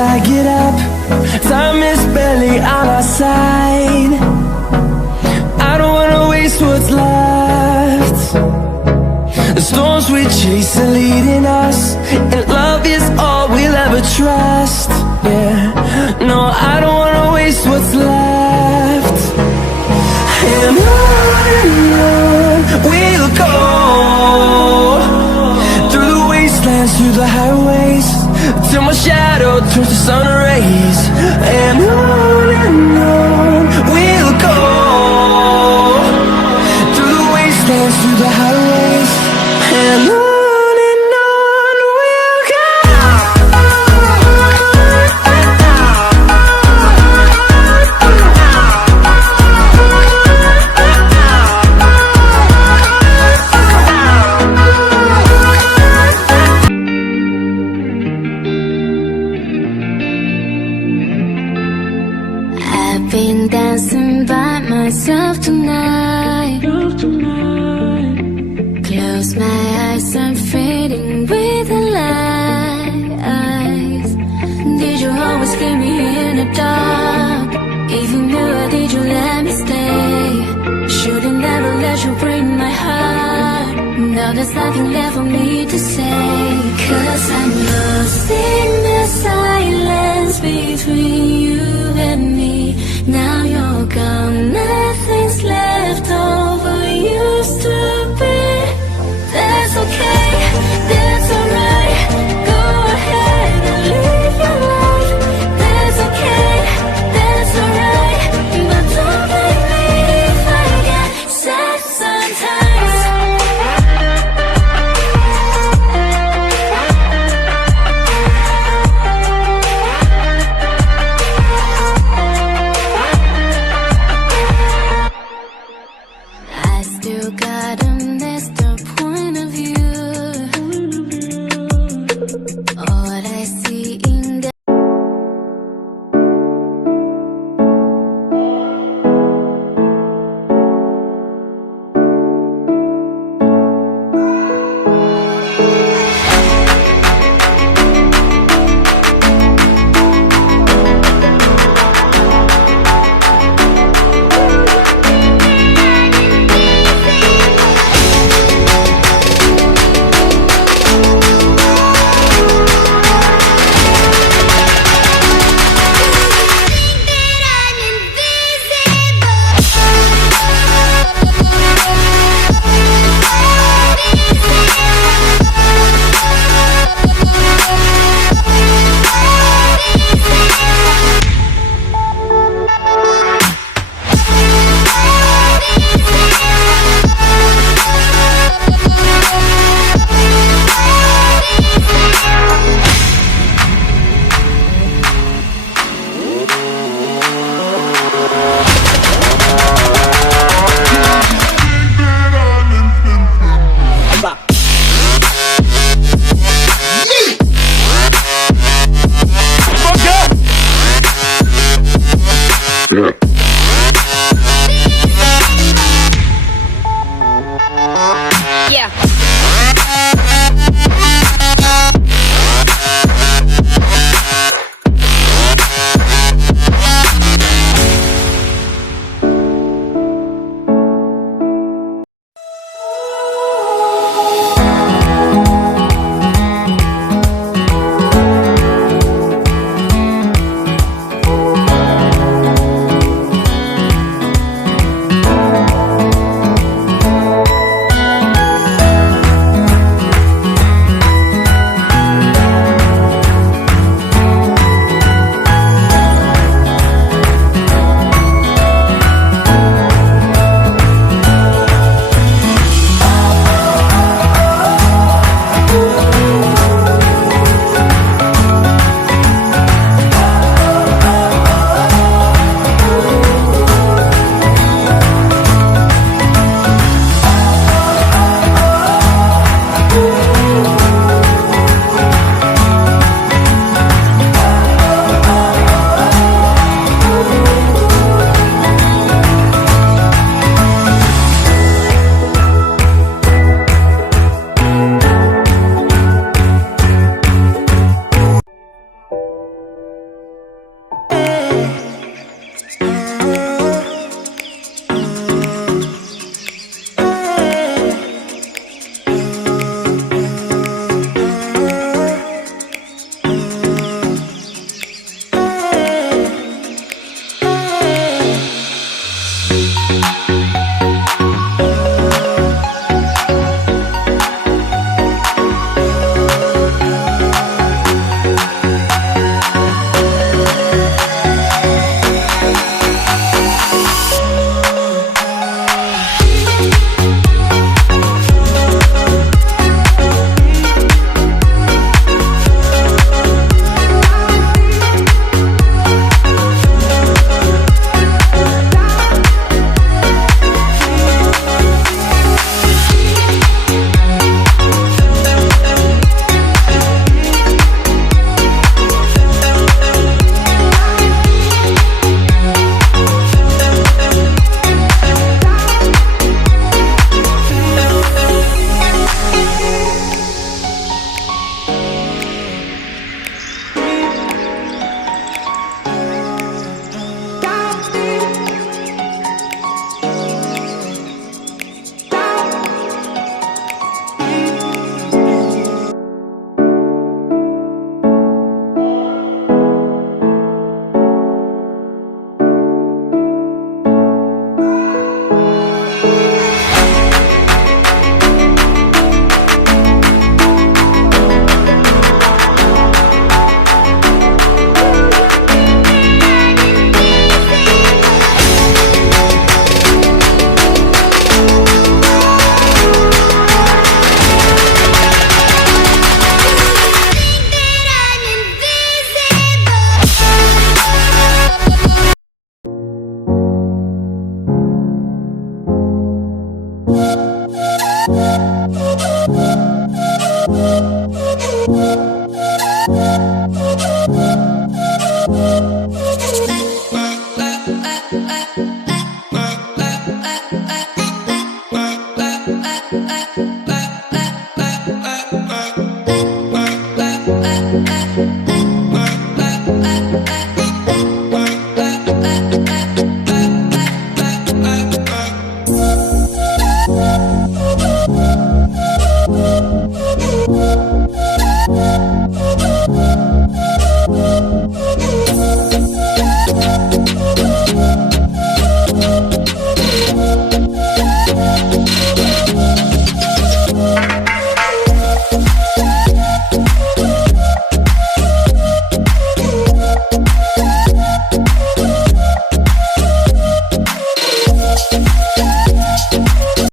I get up. Time is barely on our side. I don't wanna waste what's left. The storms we chase are leading us, and love is all we'll ever trust. Yeah, no, I don't wanna waste what's left. And on we'll go, through the wastelands, through the highways, till my shadow turns to sun rays. And on we'll go, through the wastelands, through the highways, and on we'll go. I've been dancing by myself tonight. Close my eyes, I'm fading with the lights. Did you always keep me in the dark? If you knew, did you let me stay? Should've never let you break my heart. Now there's nothing left for me to say, 'cause I'm lost in the silence between you and me. Now you're gone, nothing's left over used to be. That's okay, that's alright. Go ahead and live your life. That's okay, that's alright. But don't blame me if I get sad sometimes. back.